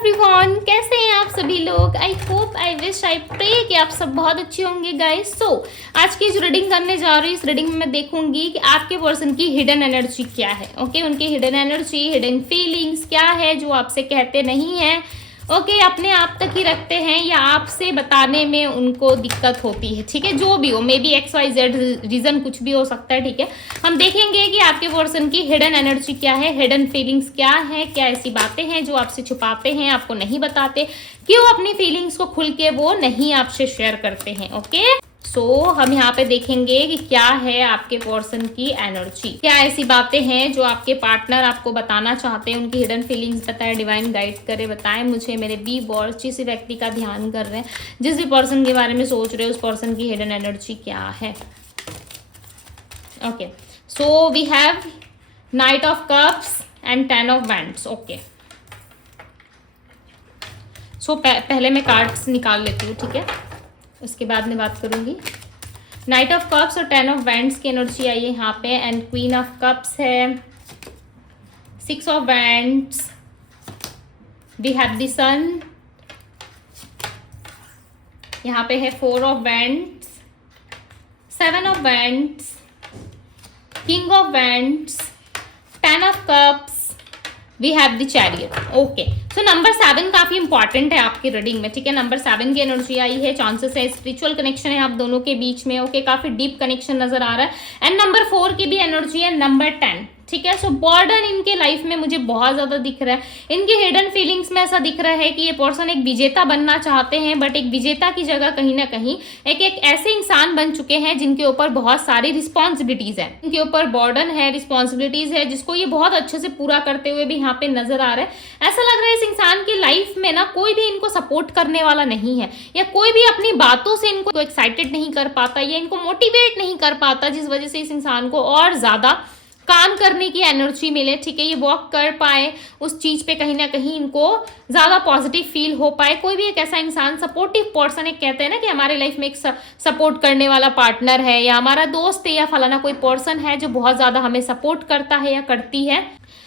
Everyone, कैसे हैं आप सभी लोग। I hope, I wish, I pray कि आप सब बहुत अच्छे होंगे गाइस। सो आज की जो रीडिंग करने जा रही हूँ, इस रीडिंग में मैं देखूंगी कि आपके पर्सन की हिडन एनर्जी क्या है। ओके, उनकी हिडन एनर्जी, हिडन फीलिंग्स क्या है जो आपसे कहते नहीं हैं। ओके, अपने आप तक ही रखते हैं या आपसे बताने में उनको दिक्कत होती है। ठीक है, जो भी हो, मे बी XYZ रीजन कुछ भी हो सकता है। ठीक है, हम देखेंगे कि आपके पर्सन की हिडन एनर्जी क्या है, हिडन फीलिंग्स क्या है, क्या ऐसी बातें हैं जो आपसे छुपाते हैं, आपको नहीं बताते, क्यों अपनी फीलिंग्स को खुल के वो नहीं आपसे शेयर करते हैं। ओके, सो हम यहाँ पे देखेंगे कि क्या है आपके पर्सन की एनर्जी, क्या ऐसी बातें हैं जो आपके पार्टनर आपको बताना चाहते हैं, उनकी हिडन फीलिंग्स बताएं, डिवाइन गाइड करे, बताएं मुझे मेरे बी बॉस। जिस व्यक्ति का ध्यान कर रहे हैं, जिस भी पर्सन के बारे में सोच रहे हैं, उस पर्सन की हिडन एनर्जी क्या है। Okay, so we have knight of cups and 10 of wands. Okay, so पहले मैं कार्ड्स निकाल लेती हूँ, ठीक है, उसके बाद में बात करूंगी। नाइट ऑफ कप्स और 10 ऑफ वैंड्स की एनर्जी आई है यहाँ पे, एंड क्वीन ऑफ कप्स है, 6 of wands, we have the sun, यहाँ पे है 4 of wands, 7 of wands, king of wands, 10 of cups, we have the chariot. Okay, so number 7 काफी इंपॉर्टेंट है आपकी रीडिंग में। ठीक है, नंबर 7 की एनर्जी आई है, चांसेस है स्पिरिचुअल कनेक्शन है आप दोनों के बीच में। ओके, काफी डीप कनेक्शन नजर आ रहा है। एंड नंबर 4 की भी एनर्जी है, नंबर 10। ठीक है, सो बॉर्डन इनके लाइफ में मुझे बहुत ज्यादा दिख रहा है। इनके हिडन फीलिंग्स में ऐसा दिख रहा है कि ये पर्सन एक विजेता बनना चाहते हैं, बट एक विजेता की जगह कहीं ना कहीं एक ऐसे इंसान बन चुके हैं जिनके ऊपर बहुत सारी रिस्पॉन्सिबिलिटीज है, इनके ऊपर बॉर्डन है, रिस्पॉन्सिबिलिटीज है, जिसको ये बहुत अच्छे से पूरा करते हुए भी यहाँ पे नजर आ रहा है। ऐसा लग रहा है इस इंसान की लाइफ में ना कोई भी इनको सपोर्ट करने वाला नहीं है, या कोई भी अपनी बातों से इनको एक्साइटेड नहीं कर पाता, या इनको मोटिवेट नहीं कर पाता, जिस वजह से इस इंसान को और ज्यादा काम करने की एनर्जी मिले। ठीक है, ये वर्क कर पाए उस चीज पे, कहीं ना कहीं इनको ज्यादा पॉजिटिव फील हो पाए। कोई भी एक ऐसा इंसान, सपोर्टिव पर्सन, एक कहते हैं ना कि हमारे लाइफ में एक सपोर्ट करने वाला पार्टनर है, या हमारा दोस्त है, या फलाना कोई पर्सन है जो बहुत ज्यादा हमें सपोर्ट करता है या करती है,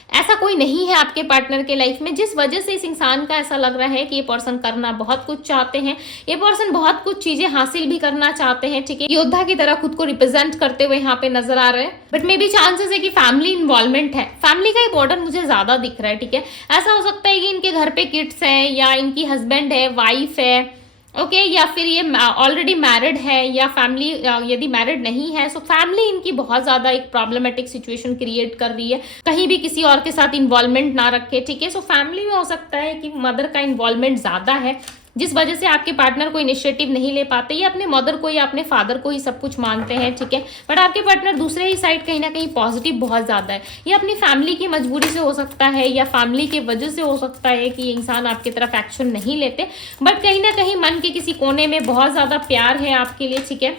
ऐसा कोई नहीं है आपके पार्टनर के लाइफ में, जिस वजह से इस इंसान का ऐसा लग रहा है कि ये पर्सन करना बहुत कुछ चाहते हैं, ये पर्सन बहुत कुछ चीजें हासिल भी करना चाहते हैं। ठीक है, योद्धा की तरह खुद को रिप्रेजेंट करते हुए यहाँ पे नजर आ रहे हैं, बट मे बी चांसेस है कि फैमिली इन्वॉल्वमेंट है, फैमिली का ही बॉर्डर मुझे ज्यादा दिख रहा है। ठीक है, ऐसा हो सकता है कि इनके घर पे किड्स है, या इनकी हस्बैंड है, वाइफ है, ओके, या फिर ये ऑलरेडी मैरिड है, या फैमिली यदि मैरिड नहीं है, सो फैमिली इनकी बहुत ज्यादा एक प्रॉब्लमेटिक सिचुएशन क्रिएट कर रही है, कहीं भी किसी और के साथ इन्वॉल्वमेंट ना रखे। ठीक है, सो फैमिली में हो सकता है कि मदर का इन्वॉल्वमेंट ज्यादा है, जिस वजह से आपके पार्टनर को इनिशिएटिव नहीं ले पाते, या अपने मदर को या अपने फादर को ही सब कुछ मानते हैं। ठीक है, बट आपके पार्टनर दूसरे ही साइड कहीं ना कहीं पॉजिटिव बहुत ज्यादा है, या अपनी फैमिली की मजबूरी से हो सकता है, या फैमिली की वजह से हो सकता है कि ये इंसान आपकी तरफ एक्शन नहीं लेते, बट कहीं ना कहीं मन के किसी कोने में बहुत ज्यादा प्यार है आपके लिए। ठीक है,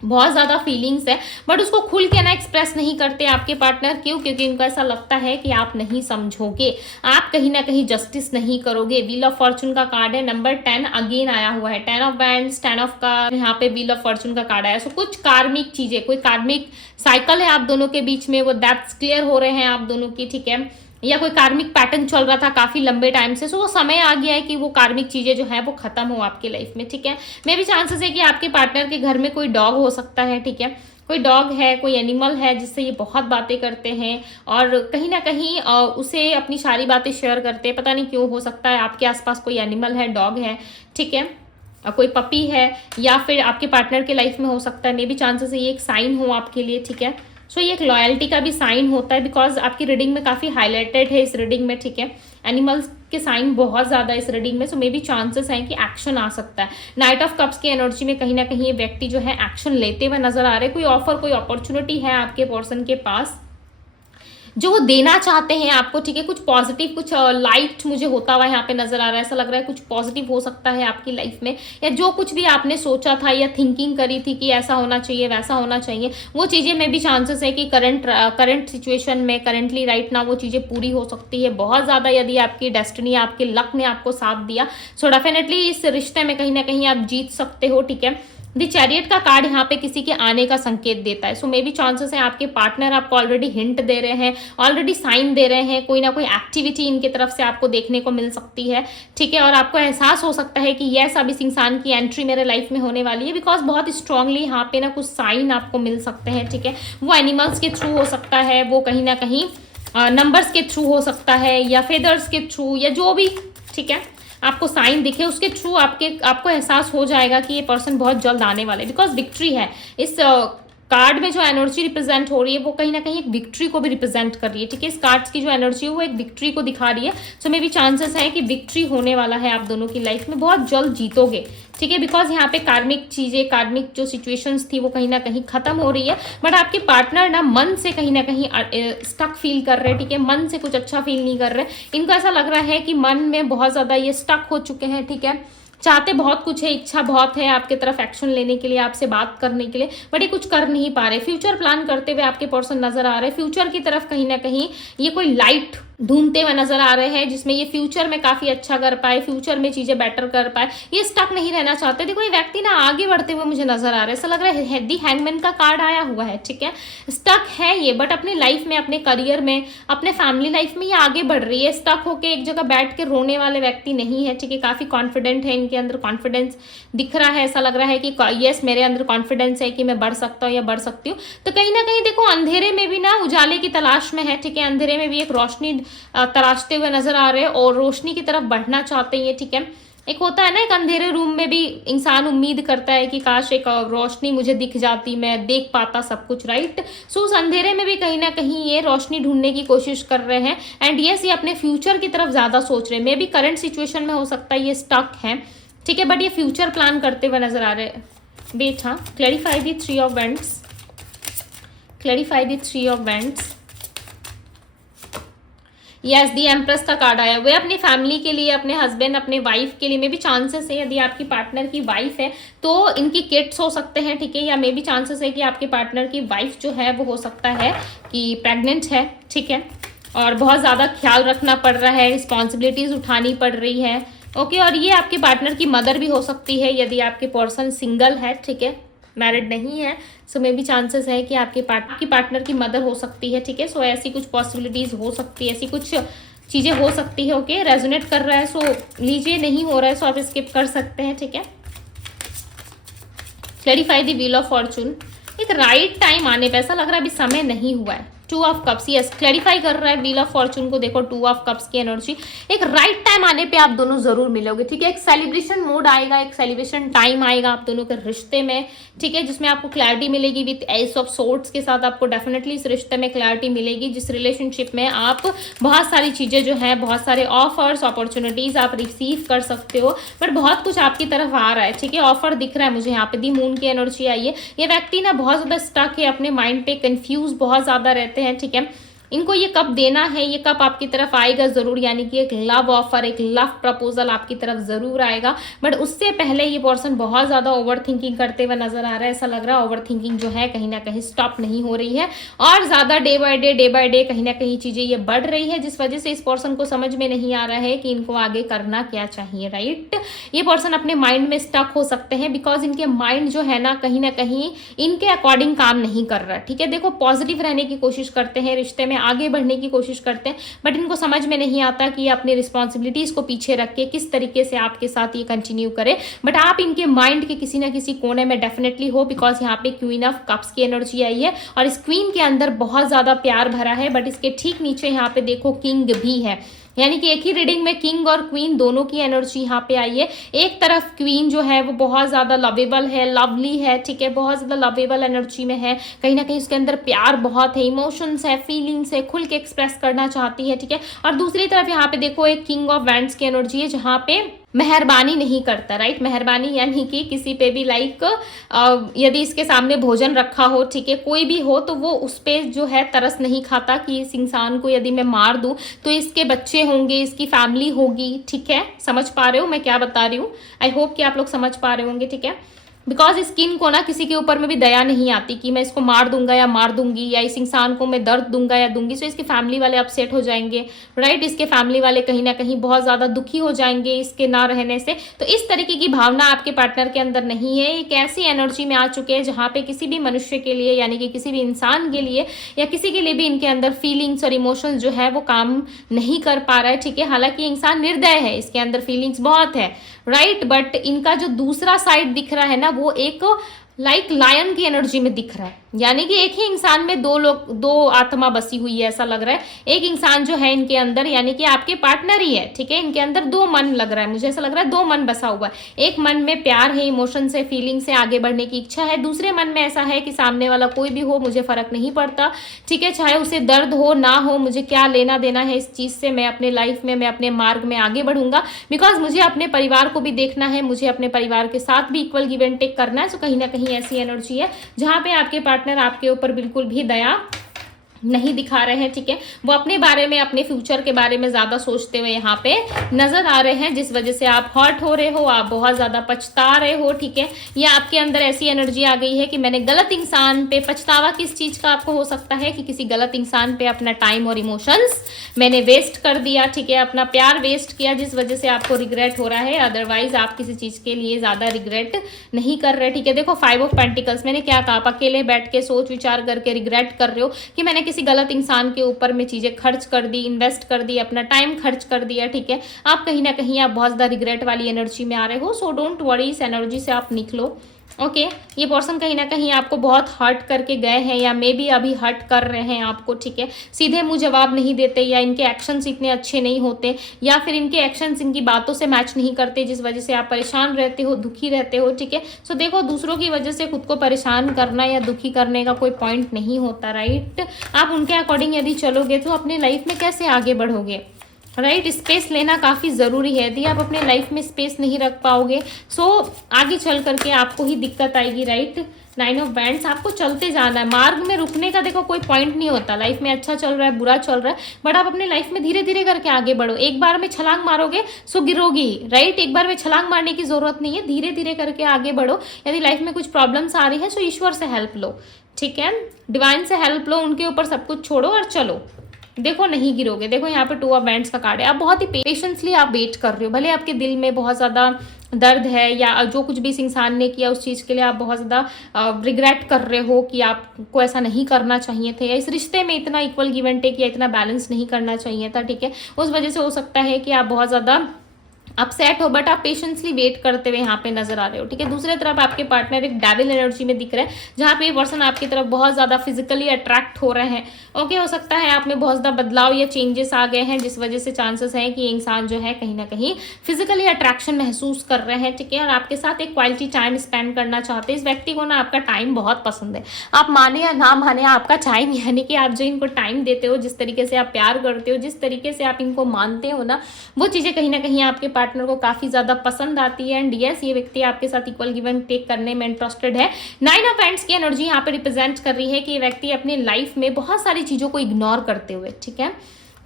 बहुत ज़्यादा फीलिंग्स है, बट उसको खुल के ना एक्सप्रेस नहीं करते आपके पार्टनर। क्यों? क्योंकि उनको ऐसा लगता है कि आप नहीं समझोगे, आप कहीं ना कहीं जस्टिस नहीं करोगे। व्हील ऑफ फॉर्चून का कार्ड है, नंबर 10 अगेन आया हुआ है, 10 ऑफ वैंड्स, 10 ऑफ का यहाँ पे व्हील ऑफ फॉर्चून का कार्ड आया। सो कुछ कार्मिक चीजें, कोई कार्मिक साइकिल है आप दोनों के बीच में, वो डेप्थ्स क्लियर हो रहे हैं आप दोनों की। ठीक है, या कोई कार्मिक पैटर्न चल रहा था काफी लंबे टाइम से, सो वो समय आ गया है कि वो कार्मिक चीजें जो है वो खत्म हो आपकी लाइफ में। ठीक है, मे भी चांसेस है कि आपके पार्टनर के घर में कोई डॉग हो सकता है। ठीक है, कोई डॉग है, कोई एनिमल है जिससे ये बहुत बातें करते हैं, और कहीं ना कहीं उसे अपनी सारी बातें शेयर करते हैं। पता नहीं क्यों, हो सकता है आपके आसपास कोई एनिमल है, डॉग है। ठीक है, कोई पपी है, या फिर आपके पार्टनर के लाइफ में हो सकता है, मे भी चांसेस है ये एक साइन हो आपके लिए। ठीक है, सो ये एक लॉयल्टी का भी साइन होता है, बिकॉज आपकी रीडिंग में काफी हाईलाइटेड है इस रीडिंग में। ठीक है, एनिमल्स के साइन बहुत ज्यादा इस रीडिंग में, सो मे बी चांसेस हैं कि एक्शन आ सकता है। नाइट ऑफ कप्स की एनर्जी में कहीं ना कहीं ये व्यक्ति जो है एक्शन लेते हुए नजर आ रहे हैं। कोई ऑफर, कोई अपॉर्चुनिटी है आपके पर्सन के पास जो वो देना चाहते हैं आपको। ठीक है, कुछ पॉजिटिव, कुछ लाइट मुझे होता हुआ यहाँ पे नजर आ रहा है। ऐसा लग रहा है कुछ पॉजिटिव हो सकता है आपकी लाइफ में, या जो कुछ भी आपने सोचा था या थिंकिंग करी थी कि ऐसा होना चाहिए, वैसा होना चाहिए, वो चीजें में भी चांसेस है कि करंट सिचुएशन में करंटली राइट ना वो चीजें पूरी हो सकती है बहुत ज्यादा, यदि आपकी डेस्टिनी, आपके लक ने आपको साथ दिया। सो डेफिनेटली इस रिश्ते में कहीं ना कहीं आप जीत सकते हो। ठीक है, द चैरियट का कार्ड यहाँ पे किसी के आने का संकेत देता है। सो मे बी चांसेस है आपके पार्टनर आपको ऑलरेडी हिंट दे रहे हैं, ऑलरेडी साइन दे रहे हैं, कोई ना कोई एक्टिविटी इनकी तरफ से आपको देखने को मिल सकती है, ठीक है। और आपको एहसास हो सकता है कि यस अब इस इंसान की एंट्री मेरे लाइफ में होने वाली है, बिकॉज बहुत स्ट्रांगली यहाँ पे ना कुछ साइन आपको मिल सकते हैं, ठीक है। वो एनिमल्स के थ्रू हो सकता है, वो कहीं ना कहीं नंबर्स के थ्रू हो सकता है, या फेदर्स के थ्रू, या जो भी, ठीक है, आपको साइन दिखे उसके थ्रू आपको एहसास हो जाएगा कि ये पर्सन बहुत जल्द आने वाला है, बिकॉज विक्ट्री है। इस कार्ड में जो एनर्जी रिप्रेजेंट हो रही है वो कहीं ना कहीं एक विक्ट्री को भी रिप्रेजेंट कर रही है, ठीक है। इस कार्ड्स की जो एनर्जी है वो एक विक्ट्री को दिखा रही है। सो मे बी चांसेस है कि विक्ट्री होने वाला है आप दोनों की लाइफ में, बहुत जल्द जीतोगे, ठीक है। बिकॉज यहाँ पे कार्मिक चीजें, कार्मिक जो सिचुएशंस थी वो कहीं ना कहीं खत्म हो रही है, बट आपके पार्टनर ना मन से कहीं ना कहीं स्टक फील कर रहे हैं, ठीक है। मन से कुछ अच्छा फील नहीं कर रहे, इनको ऐसा लग रहा है कि मन में बहुत ज्यादा ये स्टक हो चुके हैं, ठीक है। चाहते बहुत कुछ है, इच्छा बहुत है आपके तरफ एक्शन लेने के लिए, आपसे बात करने के लिए, बट ये कुछ कर नहीं पा रहे। फ्यूचर प्लान करते हुए आपके पर्सन नजर आ रहे हैं, फ्यूचर की तरफ कहीं ना कहीं ये कोई लाइट ढूंढते हुए नजर आ रहे हैं, जिसमें ये फ्यूचर में काफी अच्छा कर पाए, फ्यूचर में चीजें बेटर कर पाए। ये स्टक नहीं रहना चाहते। देखो ये व्यक्ति ना आगे बढ़ते हुए मुझे नजर आ रहा है, ऐसा लग रहा है दी हैंगमैन का कार्ड आया हुआ है, ठीक है। स्टक है ये, बट अपनी लाइफ में, अपने करियर में, अपने फैमिली लाइफ में ये आगे बढ़ रही है। स्टक होके एक जगह बैठ के रोने वाले व्यक्ति नहीं है, ठीक है। काफी कॉन्फिडेंट है, इनके अंदर कॉन्फिडेंस दिख रहा है, ऐसा लग रहा है कि यस मेरे अंदर कॉन्फिडेंस है कि मैं बढ़ सकता हूँ या बढ़ सकती हूँ। तो कहीं ना कहीं देखो अंधेरे में भी ना उजाले की तलाश में है, ठीक है। अंधेरे में भी एक रोशनी तलाशते हुए नजर आ रहे हैं और रोशनी की तरफ बढ़ना चाहते हैं, ठीक है। एक होता है ना, एक अंधेरे रूम में भी इंसान उम्मीद करता है कि काश एक रोशनी मुझे दिख जाती, मैं देख पाता सब कुछ, राइट। सो उस अंधेरे में भी कहीं ना कहीं ये रोशनी ढूंढने की कोशिश कर रहे हैं। एंड यस ये अपने फ्यूचर की तरफ ज्यादा सोच रहे हैं। मे बी करंट सिचुएशन में हो सकता है ये स्टक है, ठीक है, बट ये फ्यूचर प्लान करते हुए नजर आ रहे हैं। वेट, हाँ, clarify the three of vents, clarify the three of vents. Yes the empress का कार्ड आया। वे अपनी फैमिली के लिए, अपने हस्बैंड, अपने वाइफ के लिए, मे भी चांसेस है यदि आपकी पार्टनर की वाइफ है तो इनकी किड्स हो सकते हैं, ठीक है। या मे भी चांसेस है कि आपके पार्टनर की वाइफ जो है वो हो सकता है कि प्रेग्नेंट है, ठीक है, और बहुत ज़्यादा ख्याल रखना पड़ रहा है, रिस्पॉन्सिबिलिटीज उठानी पड़ रही है, ओके। और ये आपके पार्टनर की मदर भी हो सकती है यदि आपके पर्सन सिंगल है, ठीक है, मैरिड नहीं है। सो मे भी चांसेस है कि आपके पार्टनर की मदर हो सकती है, ठीक है। सो ऐसी कुछ पॉसिबिलिटीज हो सकती है, ऐसी कुछ चीजें हो सकती है, ओके। रेजोनेट कर रहा है सो लीजिए, नहीं हो रहा है सो आप स्किप कर सकते हैं, ठीक है। Clarify the wheel of Fortune. एक राइट टाइम आने पे ऐसा लग रहा है अभी समय नहीं हुआ है। Two of cups, yes, clarify कर रहा है व्हील ऑफ फॉर्चून को। देखो टू ऑफ कप्स की एनर्जी, एक राइट टाइम आने पे आप दोनों जरूर मिलोगे, ठीक है। एक सेलिब्रेशन मोड आएगा, एक सेलिब्रेशन टाइम आएगा आप दोनों के रिश्ते में, ठीक है, जिसमें आपको क्लैरिटी मिलेगी। विद एस ऑफ सोर्ड्स के साथ आपको डेफिनेटली इस रिश्ते में क्लैरिटी मिलेगी, जिस रिलेशनशिप में आप बहुत सारी चीजें जो है, बहुत सारे ऑफर्स, अपॉर्चुनिटीज आप रिसीव कर सकते हो, बट बहुत कुछ आपकी तरफ आ रहा है, ठीक है। ऑफर दिख रहा है मुझे यहाँ पे, दी मून की एनर्जी आई है। ये व्यक्ति ना बहुत ज्यादा स्टक है अपने माइंड पे, कंफ्यूज बहुत ज्यादा रहते हैं, ठीक है। इनको ये कब देना है, ये कब आपकी तरफ आएगा जरूर, यानी कि एक लव ऑफर, एक लव प्रपोजल आपकी तरफ जरूर आएगा, बट उससे पहले ये पर्सन बहुत ज्यादा ओवर थिंकिंग करते हुए नजर आ रहा है। ऐसा लग रहा है ओवर थिंकिंग जो है कहीं ना कहीं स्टॉप नहीं हो रही है, और ज्यादा डे बाय डे कहीं ना कहीं चीजें ये बढ़ रही है, जिस वजह से इस पर्सन को समझ में नहीं आ रहा है कि इनको आगे करना क्या चाहिए, राइट। ये पर्सन अपने माइंड में स्टक हो सकते हैं, बिकॉज इनके माइंड जो है ना कहीं इनके अकॉर्डिंग काम नहीं कर रहा, ठीक है। देखो पॉजिटिव रहने की कोशिश करते हैं, रिश्ते में आगे बढ़ने की कोशिश करते हैं, बट इनको समझ में नहीं आता कि अपनी रिस्पॉन्सिबिलिटीज को पीछे रख के किस तरीके से आपके साथ ये कंटिन्यू करे। बट आप इनके माइंड के किसी ना किसी कोने में डेफिनेटली हो, बिकॉज यहाँ पे क्वीन ऑफ कप्स की एनर्जी आई है, और इस क्वीन के अंदर बहुत ज्यादा प्यार भरा है, बट इसके ठीक नीचे यहाँ पे देखो किंग भी है, यानी कि एक ही रीडिंग में किंग और क्वीन दोनों की एनर्जी यहाँ पे आई है। एक तरफ क्वीन जो है वो बहुत ज्यादा लवेबल है, लवली है, ठीक है, बहुत ज्यादा लवेबल एनर्जी में है, कहीं ना कहीं उसके अंदर प्यार बहुत है, इमोशंस है, फीलिंग्स है, खुल के एक्सप्रेस करना चाहती है, ठीक है। और दूसरी तरफ यहाँ पे देखो एक किंग ऑफ वैंड्स की एनर्जी है, जहाँ पे मेहरबानी नहीं करता, राइट। मेहरबानी यानी कि किसी पे भी लाइक यदि इसके सामने भोजन रखा हो, ठीक है, कोई भी हो, तो वो उस पे जो है तरस नहीं खाता कि इस इंसान को यदि मैं मार दूं तो इसके बच्चे होंगे, इसकी फैमिली होगी, ठीक है। समझ पा रहे हो मैं क्या बता रही हूँ? आई होप कि आप लोग समझ पा रहे होंगे, ठीक है। बिकॉज स्किन को ना किसी के ऊपर में भी दया नहीं आती कि मैं इसको मार दूंगा या मार दूंगी, या इस इंसान को मैं दर्द दूंगा या दूंगी। सो इसके फैमिली वाले अपसेट हो जाएंगे, राइट। इसके फैमिली वाले कहीं ना कहीं बहुत ज़्यादा दुखी हो जाएंगे इसके ना रहने से। तो इस तरीके की भावना आपके पार्टनर के अंदर नहीं है। एक ऐसी एनर्जी में आ चुके हैं जहाँ पे किसी भी मनुष्य के लिए, यानी कि किसी भी इंसान के लिए या किसी के लिए भी इनके अंदर फीलिंग्स और इमोशंस जो है वो काम नहीं कर पा रहा है, ठीक है। हालांकि इंसान निर्दय है, इसके अंदर फीलिंग्स बहुत है, राइट। बट इनका जो दूसरा साइड दिख रहा है ना, वो एक लाइक लायन की एनर्जी में दिख रहा है। यानी कि एक ही इंसान में दो आत्मा बसी हुई है, ऐसा लग रहा है। एक इंसान जो है इनके अंदर, यानी कि आपके पार्टनर ही है, ठीक है। इनके अंदर दो मन लग रहा है, मुझे ऐसा लग रहा है दो मन बसा हुआ है। एक मन में प्यार है, इमोशन से, फीलिंग से आगे बढ़ने की इच्छा है। दूसरे मन में ऐसा है कि सामने वाला कोई भी हो, मुझे फर्क नहीं पड़ता, ठीक है। चाहे उसे दर्द हो ना हो, मुझे क्या लेना देना है इस चीज से। मैं अपने लाइफ में, मैं अपने मार्ग में आगे बढ़ूंगा, बिकॉज मुझे अपने परिवार को भी देखना है, मुझे अपने परिवार के साथ भी इक्वल गिव एंड टेक करना है। सो कहीं ना कहीं ऐसी एनर्जी है जहां पे आपके पार्टनर आपके ऊपर बिल्कुल भी दया नहीं दिखा रहे हैं, ठीक है। वो अपने बारे में, अपने फ्यूचर के बारे में ज्यादा सोचते हुए यहाँ पे नजर आ रहे हैं, जिस वजह से आप हर्ट हो रहे हो, आप बहुत ज्यादा पछता रहे हो, ठीक है। या आपके अंदर ऐसी एनर्जी आ गई है कि मैंने गलत इंसान पे, पछतावा किस चीज का आपको हो सकता है कि किसी गलत इंसान पे अपना टाइम और इमोशंस मैंने वेस्ट कर दिया, ठीक है। अपना प्यार वेस्ट किया, जिस वजह से आपको रिग्रेट हो रहा है। अदरवाइज आप किसी चीज के लिए ज्यादा रिग्रेट नहीं कर रहे, ठीक है। देखो 5 ऑफ पेंटिकल्स, मैंने क्या कहा, आप अकेले बैठ के सोच विचार करके रिग्रेट कर रहे हो कि मैंने किसी गलत इंसान के ऊपर में चीजें खर्च कर दी, इन्वेस्ट कर दी, अपना टाइम खर्च कर दिया, ठीक है। आप कहीं ना कहीं आप बहुत ज्यादा रिग्रेट वाली एनर्जी में आ रहे हो। सो डोंट वरी, इस एनर्जी से आप निकलो, ओके। ये पर्सन कहीं ना कहीं आपको बहुत हर्ट करके गए हैं, या मे बी अभी हर्ट कर रहे हैं आपको, ठीक है। सीधे मुंह जवाब नहीं देते, या इनके एक्शंस इतने अच्छे नहीं होते, या फिर इनके एक्शंस इनकी बातों से मैच नहीं करते, जिस वजह से आप परेशान रहते हो, दुखी रहते हो, ठीक है। सो देखो, दूसरों की वजह से खुद को परेशान करना या दुखी करने का कोई पॉइंट नहीं होता, राइट। आप उनके अकॉर्डिंग यदि चलोगे तो अपने लाइफ में कैसे आगे बढ़ोगे, राइट। स्पेस लेना काफ़ी ज़रूरी है। यदि आप अपने लाइफ में स्पेस नहीं रख पाओगे, सो आगे चल करके आपको ही दिक्कत आएगी, राइट। 9 ऑफ बैंड्स, आपको चलते जाना है, मार्ग में रुकने का देखो कोई पॉइंट नहीं होता। लाइफ में अच्छा चल रहा है, बुरा चल रहा है, बट आप अपने लाइफ में धीरे धीरे करके आगे बढ़ो। एक बार में छलांग मारोगे सो गिरोगी, राइट। एक बार में छलांग मारने की जरूरत नहीं है, धीरे धीरे करके आगे बढ़ो। यदि लाइफ में कुछ प्रॉब्लम्स आ रही है, सो ईश्वर से हेल्प लो, ठीक है। डिवाइन से हेल्प लो, उनके ऊपर सब कुछ छोड़ो और चलो, देखो नहीं गिरोगे। देखो यहाँ पे 2 ऑफ बैंड्स का कार्ड है। आप बहुत ही पेशेंसली आप वेट कर रहे हो, भले आपके दिल में बहुत ज़्यादा दर्द है, या जो कुछ भी इस इंसान ने किया उस चीज़ के लिए आप बहुत ज़्यादा रिग्रेट कर रहे हो कि आपको ऐसा नहीं करना चाहिए था, या इस रिश्ते में इतना इक्वल गिव एंड टेक या इतना बैलेंस नहीं करना चाहिए था, ठीक है। उस वजह से हो सकता है कि आप बहुत ज़्यादा अपसेट हो, बट आप पेशेंसली वेट करते हुए यहाँ पे नजर आ रहे हो, ठीक है। दूसरी तरफ आपके पार्टनर एक डेविल एनर्जी में दिख रहा है, जहाँ पे ये पर्सन आपकी तरफ बहुत ज्यादा फिजिकली अट्रैक्ट हो रहे हैं, ओके। हो सकता है आप में बहुत ज्यादा बदलाव या चेंजेस आ गए हैं, जिस वजह से चांसेस है कि इंसान जो है कहीं ना कहीं फिजिकली अट्रैक्शन महसूस कर रहे हैं, ठीक है। और आपके साथ एक क्वालिटी टाइम स्पेंड करना चाहते हैं। इस व्यक्ति को ना आपका टाइम बहुत पसंद है, आप माने या ना माने, आपका टाइम, यानी कि आप जो इनको टाइम देते हो, जिस तरीके से आप प्यार करते हो, जिस तरीके से आप इनको मानते हो ना, वो चीजें कहीं ना कहीं आपके पार्टनर को काफी ज्यादा पसंद आती है। एंड यस, ये व्यक्ति आपके साथ इक्वल गिव एंड टेक करने में इंटरेस्टेड है। 9 ऑफ पेंट्स की एनर्जी यहाँ पे रिप्रेजेंट कर रही है कि ये व्यक्ति अपने लाइफ में बहुत सारी चीजों को इग्नोर करते हुए, ठीक है,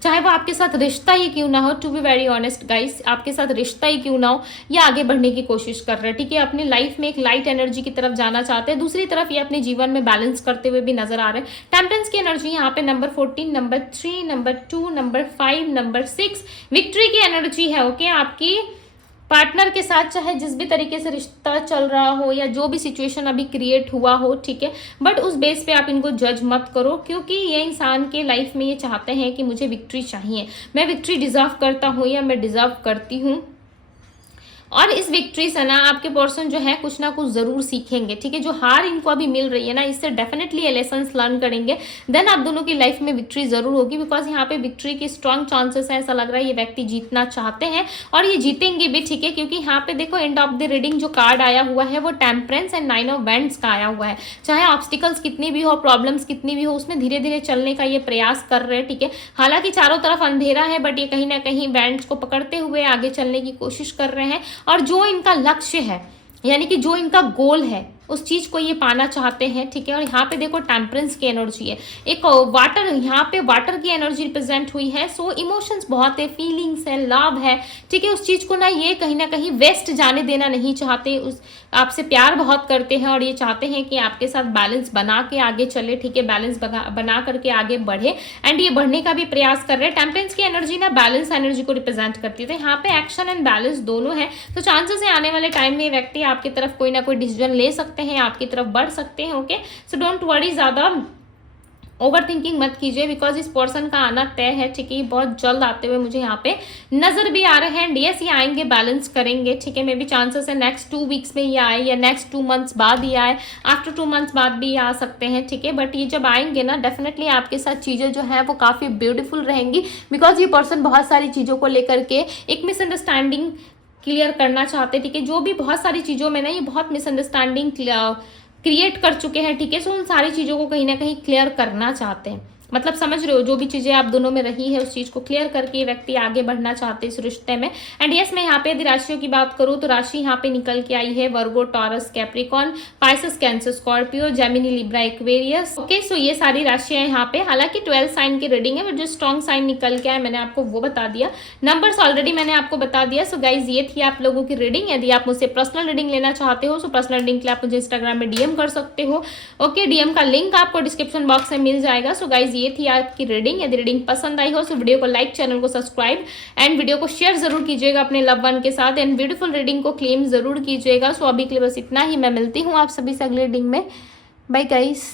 चाहे वो आपके साथ रिश्ता ही क्यों ना हो, to be very honest guys, आपके साथ रिश्ता ही क्यों ना हो, या आगे बढ़ने की कोशिश कर रहे हैं, ठीक है। अपनी लाइफ में एक लाइट एनर्जी की तरफ जाना चाहते हैं। दूसरी तरफ ये अपने जीवन में बैलेंस करते हुए भी नजर आ रहे हैं। टेम्परेंस की एनर्जी यहाँ पे number 14, number 3, number 2, number 5, number 6 victory की एनर्जी है, ओके। आपकी पार्टनर के साथ चाहे जिस भी तरीके से रिश्ता चल रहा हो, या जो भी सिचुएशन अभी क्रिएट हुआ हो, ठीक है, बट उस बेस पे आप इनको जज मत करो, क्योंकि ये इंसान के लाइफ में ये चाहते हैं कि मुझे विक्ट्री चाहिए, मैं विक्ट्री डिजर्व करता हूँ या मैं डिजर्व करती हूँ। और इस विक्ट्री से ना आपके पर्सन जो है कुछ ना कुछ जरूर सीखेंगे, ठीक है। जो हार इनको अभी मिल रही है ना, इससे डेफिनेटली ये लेसन्स लर्न करेंगे, देन आप दोनों की लाइफ में विक्ट्री जरूर होगी, बिकॉज यहाँ पे विक्ट्री की स्ट्रॉन्ग चांसेस है। ऐसा लग रहा है ये व्यक्ति जीतना चाहते हैं और ये जीतेंगे भी, ठीक है। क्योंकि यहाँ पे देखो एंड ऑफ द रीडिंग जो कार्ड आया हुआ है वो टेम्परेंस एंड 9 ऑफ वैंड्स का आया हुआ है। चाहे ऑब्स्टिकल्स कितनी भी हो, प्रॉब्लम्स कितनी भी हो, उसमें धीरे धीरे चलने का ये प्रयास कर रहे हैं, ठीक है। हालांकि चारों तरफ अंधेरा है, बट ये कहीं ना कहीं वैंड्स को पकड़ते हुए आगे चलने की कोशिश कर रहे हैं। और जो इनका लक्ष्य है, यानी कि जो इनका गोल है, उस चीज़ को ये पाना चाहते हैं, ठीक है। और यहाँ पे देखो टेम्परेंस की एनर्जी है, एक वाटर, यहाँ पे वाटर की एनर्जी रिप्रेजेंट हुई है। सो इमोशंस बहुत है, फीलिंग्स है, लव है, ठीक है। उस चीज़ को ये कहीं ना कहीं वेस्ट जाने देना नहीं चाहते, उस आपसे प्यार बहुत करते हैं और ये चाहते हैं कि आपके साथ बैलेंस बना के आगे चले, ठीक है, बैलेंस बना करके आगे बढ़े, एंड ये बढ़ने का भी प्रयास कर रहे हैं। टेम्परेंस की एनर्जी बैलेंस एनर्जी को रिप्रेजेंट करती है, तो यहाँ पे एक्शन एंड बैलेंस दोनों है। तो चांसेस है आने वाले टाइम में व्यक्ति आपकी तरफ कोई ना कोई डिसीजन ले सकते हैं, आपकी तरफ बढ़ सकते हैं, ओके। सो डोंट वरी, ज़्यादा ओवर थिंकिंग मत कीजिए, बिकॉज इस पर्सन का आना तय है, ठीक है। ये बहुत जल्द आते हुए मुझे यहाँ पे नजर भी आ रहे हैं, यस ये आएंगे, बैलेंस करेंगे, ठीक है। मे बी चांसेस है नेक्स्ट 2 वीक्स में ये आए, या नेक्स्ट 2 मंथ्स बाद ही आए, आफ्टर 2 मंथ्स बाद भी आ सकते हैं, ठीक है। बट ये जब आएंगे डेफिनेटली आपके साथ चीज़ें जो है वो काफ़ी ब्यूटीफुल रहेंगी, बिकॉज ये पर्सन बहुत सारी चीज़ों को लेकर के एक मिसअंडरस्टैंडिंग क्लियर करना चाहते हैं, ठीक है। जो भी बहुत सारी चीज़ों में ये बहुत मिसअंडरस्टैंडिंग क्रिएट कर चुके हैं, ठीक है। सो उन सारी चीज़ों को कहीं ना कहीं क्लियर करना चाहते हैं, मतलब समझ रहे हो, जो भी चीज़ें आप दोनों में रही है उस चीज़ को क्लियर करके ये व्यक्ति आगे बढ़ना चाहते हैं इस रिश्ते में। एंड यस, मैं यहाँ पे यदि राशियों की बात करूँ तो राशि यहाँ पे निकल के आई है Virgo, Taurus, Capricorn, Pisces, Cancer, Scorpio, Gemini, Libra, Aquarius, okay. So ये सारी राशियां यहाँ पे, हालांकि 12 साइन की रीडिंग है, बट जो स्ट्रॉन्ग साइन निकल के आए मैंने आपको वो बता दिया, नंबर्स ऑलरेडी मैंने आपको बता दिया। सो गाइज ये थी आप लोगों की रीडिंग। यदि आप मुझसे पर्सनल रीडिंग लेना चाहते हो, सो पर्सनल रीडिंग के लिए आप मुझे इंस्टाग्राम में DM कर सकते हो, ओके। DM का लिंक आपको डिस्क्रिप्शन बॉक्स में मिल जाएगा। सो गाइज ये थी आपकी रीडिंग। यदि रीडिंग पसंद आई हो तो वीडियो को लाइक, चैनल को सब्सक्राइब एंड वीडियो को शेयर जरूर कीजिएगा अपने लव वन के साथ, एंड ब्यूटीफुल रीडिंग को क्लेम जरूर कीजिएगा। सो अभी के लिए बस इतना ही, मैं मिलती हूँ आप सभी से अगली रीडिंग में। Bye guys.